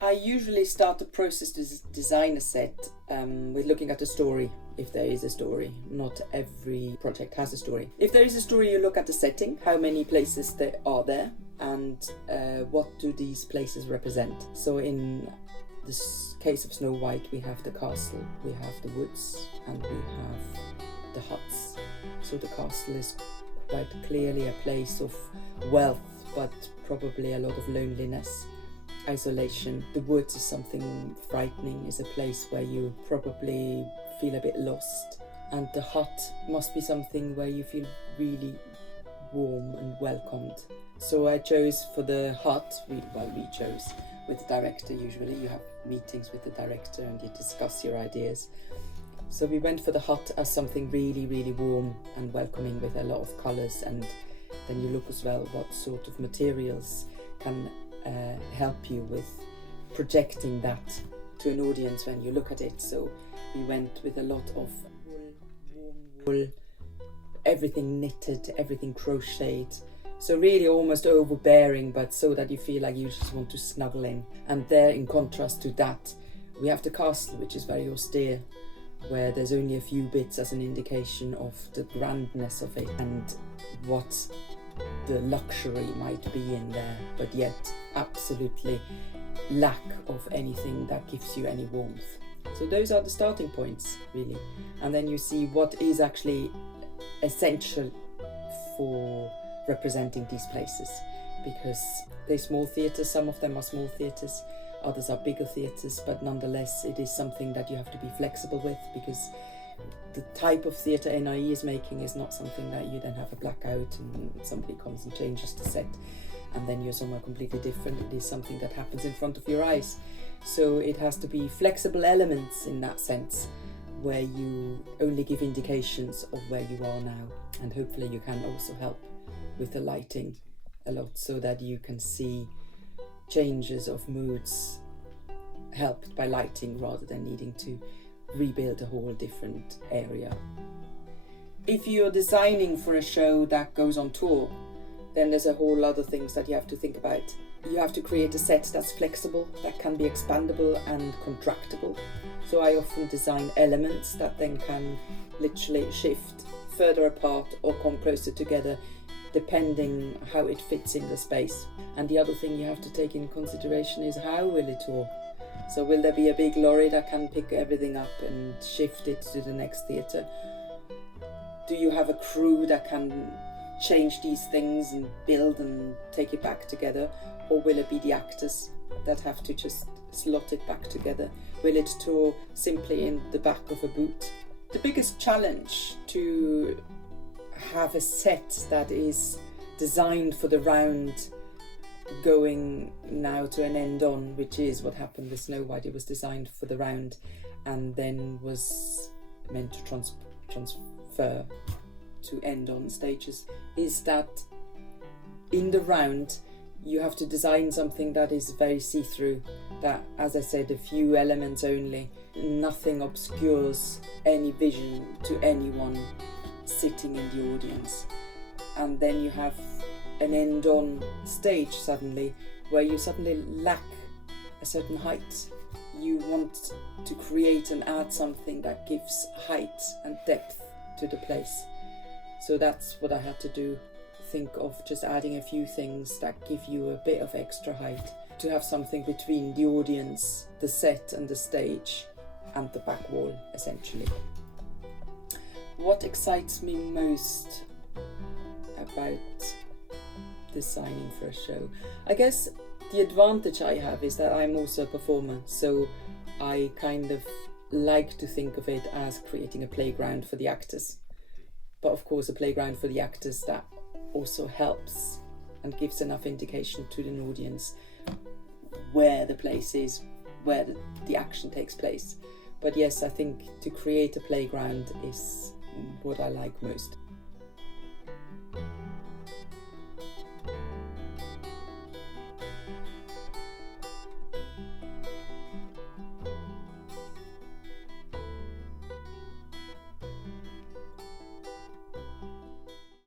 I usually start the process to design a set with looking at the story, if there is a story. Not every project has a story. If there is a story, you look at the setting, how many places there are there, and what do these places represent. So in this case of Snow White, we have the castle, we have the woods, and we have the huts. So the castle is quite clearly a place of wealth, but probably a lot of loneliness. Isolation. The woods is something frightening, is a place where you probably feel a bit lost. And the hut must be something where you feel really warm and welcomed. So I chose for the hut, we chose with the director. Usually you have meetings with the director and you discuss your ideas. So we went for the hut as something really, really warm and welcoming with a lot of colours, and then you look as well what sort of materials can help you with projecting that to an audience when you look at it. So we went with a lot of wool, everything knitted, everything crocheted. So really almost overbearing, but so that you feel like you just want to snuggle in. And there, in contrast to that, we have the castle, which is very austere, where there's only a few bits as an indication of the grandness of it and what the luxury might be in there, but yet absolutely lack of anything that gives you any warmth. So those are the starting points, really. And then you see what is actually essential for representing these places, because they're small theatres. Some of them are small theatres, others are bigger theatres, but nonetheless it is something that you have to be flexible with, because the type of theatre NIE is making is not something that you then have a blackout and somebody comes and changes the set and then you're somewhere completely different. It is something that happens in front of your eyes. So it has to be flexible elements in that sense, where you only give indications of where you are now. And hopefully you can also help with the lighting a lot, so that you can see changes of moods helped by lighting rather than needing to rebuild a whole different area. If you're designing for a show that goes on tour, then there's a whole other things that you have to think about. You have to create a set that's flexible, that can be expandable and contractible. So I often design elements that then can literally shift further apart or come closer together, depending how it fits in the space. And the other thing you have to take in consideration is, how will it tour? So will there be a big lorry that can pick everything up and shift it to the next theatre? Do you have a crew that can change these things and build and take it back together? Or will it be the actors that have to just slot it back together? Will it tour simply in the back of a boot? The biggest challenge to have a set that is designed for the round, going now to an end on, which is what happened with Snow White. It was designed for the round and then was meant to transfer to end on stages, is that in the round you have to design something that is very see-through, that, as I said, a few elements only, nothing obscures any vision to anyone sitting in the audience. And then you have an end-on stage suddenly, where you suddenly lack a certain height. You want to create and add something that gives height and depth to the place. So that's what I had to do. Think of just adding a few things that give you a bit of extra height, to have something between the audience, the set and the stage, and the back wall, essentially. What excites me most about designing for a show? I guess the advantage I have is that I'm also a performer, so I kind of like to think of it as creating a playground for the actors. But of course a playground for the actors that also helps and gives enough indication to the audience where the place is, where the action takes place. But yes, I think to create a playground is what I like most.